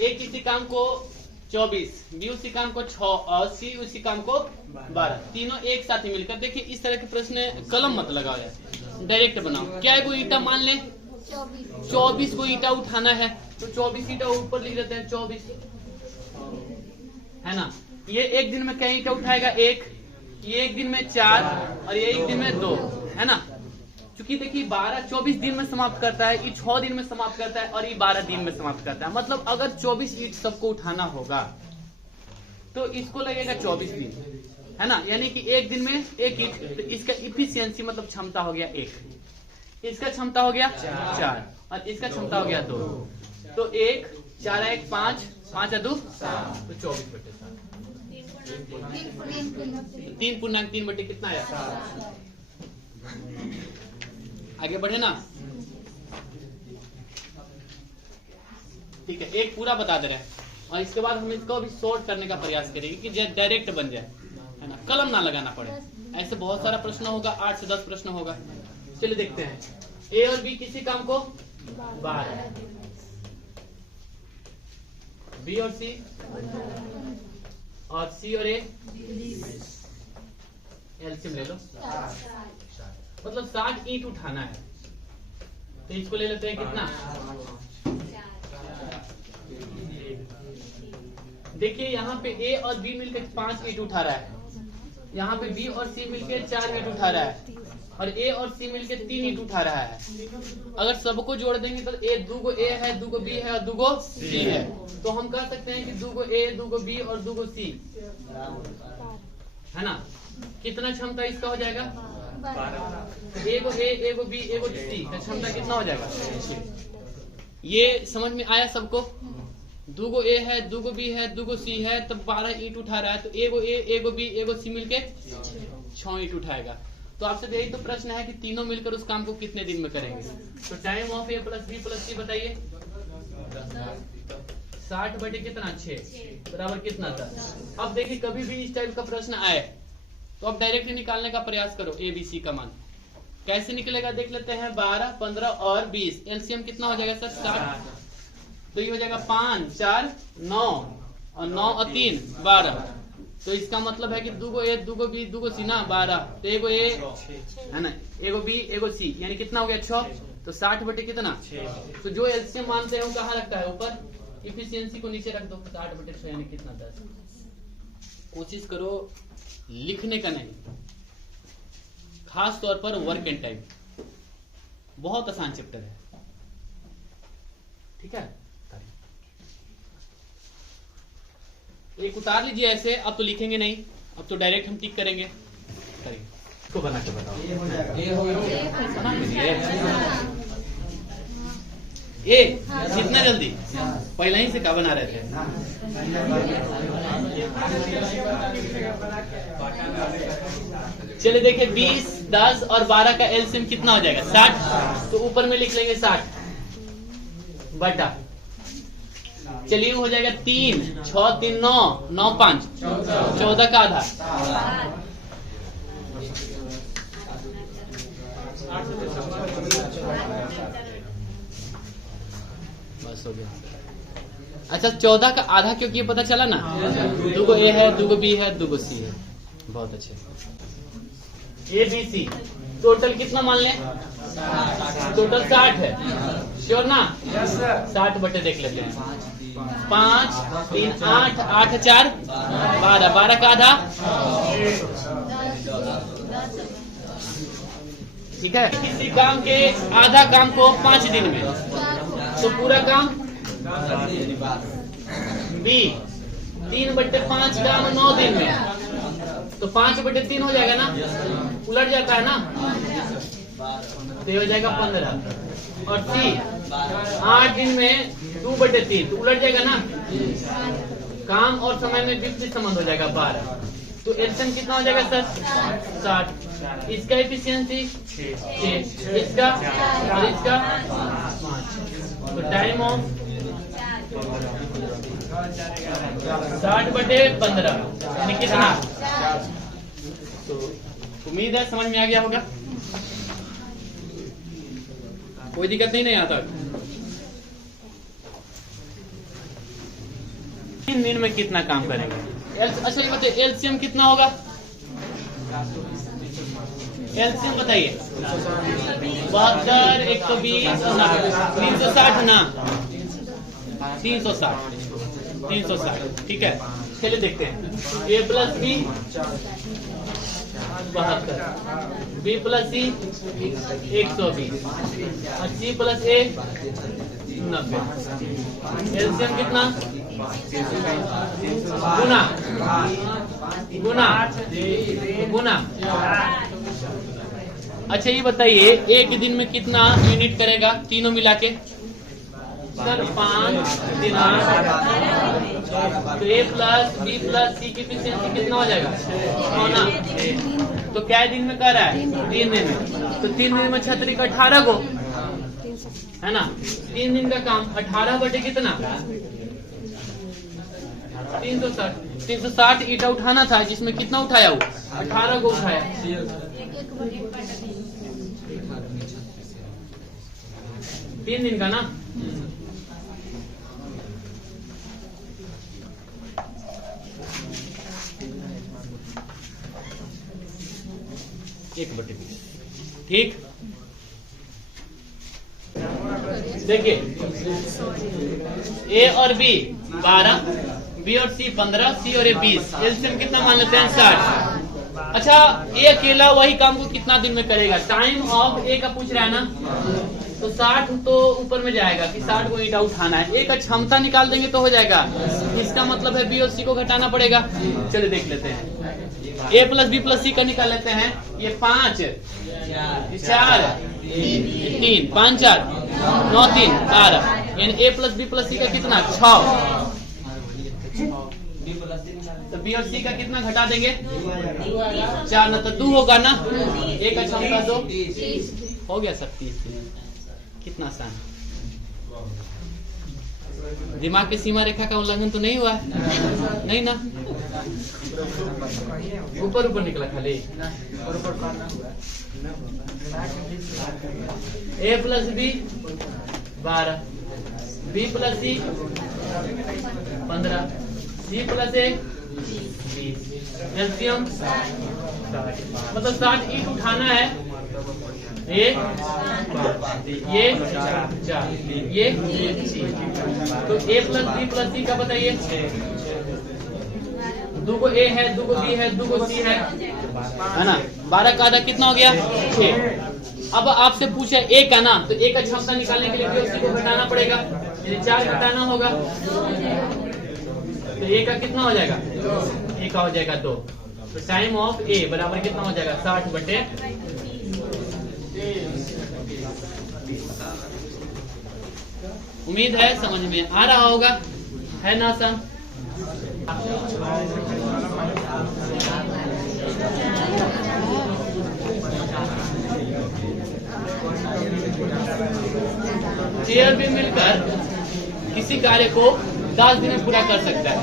ए किसी काम को 24, बी उसी काम को 6 और सी उसी काम को 12, तीनों एक साथ ही मिलकर। देखिए इस तरह के प्रश्न कलम मत लगाओ यार, डायरेक्ट बनाओ। क्या है वो ईटा मान ले 24 को ईटा उठाना है तो 24 ईटा ऊपर लिख देते हैं 24, है ना। ये एक दिन में क्या ईटा उठाएगा? एक, ये एक दिन में 4 और ये एक दिन में 2, है ना। क्योंकि देखिए 12 24 दिन में समाप्त करता है, ये 6 दिन में समाप्त करता है और ये 12 दिन में समाप्त करता है। मतलब अगर 24 ईट सबको उठाना होगा तो इसको लगेगा 24 दिन, है ना। यानी कि एक दिन में एक ईट, तो इसका इफिशियंसी मतलब क्षमता हो गया 1, इसका क्षमता हो गया 4 और इसका क्षमता हो गया 2। तो 1 4 1 5 5 2 तो 24/7, 3 बटे कितना आया? आगे बढ़े ना। ठीक है, एक पूरा बता दे रहे हैं और इसके बाद हम इसको भी शॉर्ट करने का प्रयास करेंगे कि डायरेक्ट बन जाए, है ना, कलम ना लगाना पड़े। ऐसे बहुत सारा प्रश्न होगा, 8 से 10 प्रश्न होगा। चलिए देखते हैं। ए और बी किसी काम को 12, बी और सी और सी और ए एलसीएम ले लो, मतलब 60 ईंट उठाना है तो इसको ले लेते हैं कितना? देखिए यहाँ पे ए और बी मिलकर 5 ईंट उठा रहा है, यहाँ पे बी और सी मिलकर 4 ईंट उठा रहा है और ए और सी मिलकर 3 ईंट उठा रहा है। अगर सबको जोड़ देंगे तो ए 2 ए है, 2 बी है और 2 सी है। तो हम कह सकते हैं कि 2 ए 2 बी और 2 सी, है ना। कितना क्षमता इसका हो जाएगा? 1 ए 1 बी 1 सी का क्षमता कितना हो जाएगा? ये समझ में आया सबको? 2 ए है, 2 बी है, 2 सी है, तब 12 ईंट उठा रहा है। तो 1 ए 1 बी 1 सी मिलके 6 ईंट उठाएगा। तो आपसे यही तो प्रश्न है कि तीनों मिलकर उस काम को कितने दिन में करेंगे। तो time of a plus b plus c बताइए। 60 बटे कितना? 6 बराबर कितना था? अब देखिए कभी भी इस टाइप का प्रश्न आए तो अब डायरेक्ट निकालने का प्रयास करो ए बी सी का मान। कैसे निकलेगा देख लेते हैं। 12 15 और 20 एलसीएम कितना हो जाएगा सर? 60। तो ये हो जाएगा 5 4 9 और 9 और 3 12। तो इसका मतलब है कि 2 ए 2 बी 2 सी ना 12, तो 1 ए है ना, 1 बी 1 सी, यानी कितना हो गया 6। तो 60 बटे कितना? तो जो एलसीएम मानते हैं वो कहाँ रखता है? ऊपर। इफिशियंसी को नीचे रख दो। 60 बटे 6 यानी कितना? 10। कोशिश करो लिखने का नहीं, खास तौर पर वर्क एंड टाइम बहुत आसान चैप्टर है, ठीक है। एक उतार लीजिए ऐसे। अब तो लिखेंगे नहीं, अब तो डायरेक्ट हम टिक करेंगे। करिए, इसको बना के बताओ। बना लीजिए ए कितना जल्दी, पहले ही से क्या बना रहे थे? चलिए देखिए 20 10 और 12 का एलसीएम कितना हो जाएगा? 60। तो ऊपर में लिख लेंगे 60 बटा, चलिए हो जाएगा 3 6 3 9 9 5 14 का आधा। बस हो गया। अच्छा 14 का आधा क्योंकि ये पता चला ना, 2 ए है 2 बी है 2 सी है। बहुत अच्छे। ए बी सी टोटल कितना मान लें? टोटल 60 है, श्योर ना? 60 बटे देख लेते हैं। 5 3 8 8 4 12 12 का आधा, ठीक है। किसी काम के आधा काम को 5 दिन में, तो पूरा काम बी 3 बटे 5 काम 9 दिन में, तो 5 बटे 3 हो जाएगा ना, उलट जाता है ना, तो ये हो जाएगा 15। और सी 8 दिन में 2 बटे 3, तो उलट जाएगा ना, काम और समय में विपरीत संबंध हो जाएगा 12। तो एलसीएम कितना हो जाएगा सर? 60। इसका एफिशिएंसी 6, इसका और इसका 5। तो टाइम ऑफ 60 बटे 15 यानी कितना? तो उम्मीद है समझ में आ गया होगा, कोई दिक्कत नहीं आता। 3 दिन में कितना काम करेंगे? अच्छा ये बताइए एलसीएम कितना होगा? एलसीएम बताइए। 72, 120, 360 ना, 360 ठीक है। चलिए देखते हैं। ए प्लस बी 72, बी प्लस सी 120 और सी प्लस ए 90। एलसीएम कितना? गुना गुना गुना। अच्छा ये बताइए एक दिन में कितना यूनिट करेगा तीनों मिला के? सर 5 दिनांक तो ए प्लस बी प्लस सी की एफिशिएंसी कितना हो जाएगा? होना। तो क्या दिन में कर रहा है? 3 दिन में। तो 3 दिन में 36 का 18 को है ना। 3 दिन का काम 18 बटे कितना? 360 ईटा उठाना था, जिसमें कितना उठाया वो? 18 को उठाया। 3 दिन का ना। एक बटे 20 ठीक। देखिए ए और बी 12, बी और सी 15, सी और ए 20। एलसीएम कितना मान लेते हैं? 60। अच्छा ए अकेला वही काम को कितना दिन में करेगा? टाइम ऑफ ए का पूछ रहा है ना, तो 60 तो ऊपर में जाएगा कि 60 को ईटा उठाना है। ए का क्षमता निकाल देंगे तो हो जाएगा। इसका मतलब है बी और सी को घटाना पड़ेगा। चलिए देख लेते हैं। ए प्लस बी प्लस सी का निकाल लेते हैं। ये 5 4 3 5 4 9 3 12 यानी ए प्लस बी प्लस सी का कितना? 6। तो बी और सी का कितना घटा देंगे? 4 ना तो 2 होगा ना। ए का क्षमता 2 हो गया सर 30। कितना आसान। दिमाग की सीमा रेखा का उल्लंघन तो नहीं हुआ है? नहीं ना। ऊपर ऊपर निकला खाली। ए प्लस बी 12, बी प्लस सी 15, सी प्लस ए 20। एलसीएम मतलब 60 ईट उठाना है। ये 4 ये 6। तो ए प्लस बी प्लस सी का बताइए। 2 को ए है, 2 को बी है, 2 को सी है ना। 12 का आधा कितना हो गया? 6। अब आपसे पूछे ए का ना, तो ए का क्षमता निकालने के लिए बी और सी को घटाना पड़ेगा। 4 घटाना होगा तो ए का कितना हो जाएगा? ए का हो जाएगा 2। तो टाइम ऑफ ए बराबर कितना हो जाएगा? 60 बटे। उम्मीद है समझ में आ रहा होगा, है ना सर? चेयर भी मिलकर किसी कार्य को 10 दिन में पूरा कर सकता है।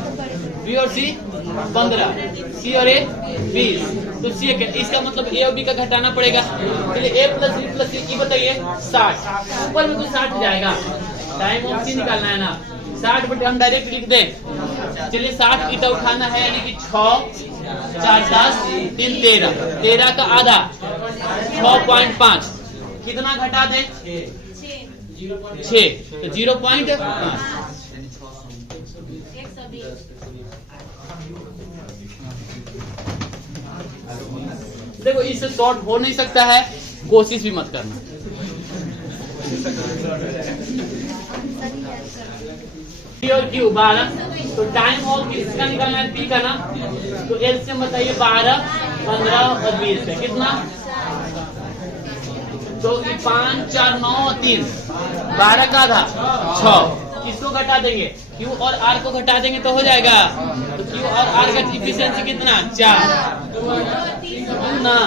बी और सी 15, सी और ए 20। तो सी इसका मतलब ए और बी का घटाना पड़ेगा। चलिए ए प्लस बी प्लस सी बताइए 60। ऊपर में तो 60 जाएगा। टाइम ऑफ सी निकालना है ना। 60 बटे हम डायरेक्ट लिख दें। चलिए 60 ईटा उठाना है यानी कि 6 4 7 3 13 का आधा 6.5। कितना घटा दे? 6। तो 0.5। देखो इससे शॉर्ट हो नहीं सकता है, कोशिश भी मत करना। पी और क्यू 12। तो टाइम ऑफ किसका निकालना है? पी का ना। तो एलसीएम बताइए 12 15 और 20 है कितना? तो 5 4 9 और 3 12 का आधा 6। किसको घटा देंगे? क्यू और आर को घटा देंगे तो हो जाएगा। तो क्यू और आर का एफिशिएंसी कितना? 4 ना।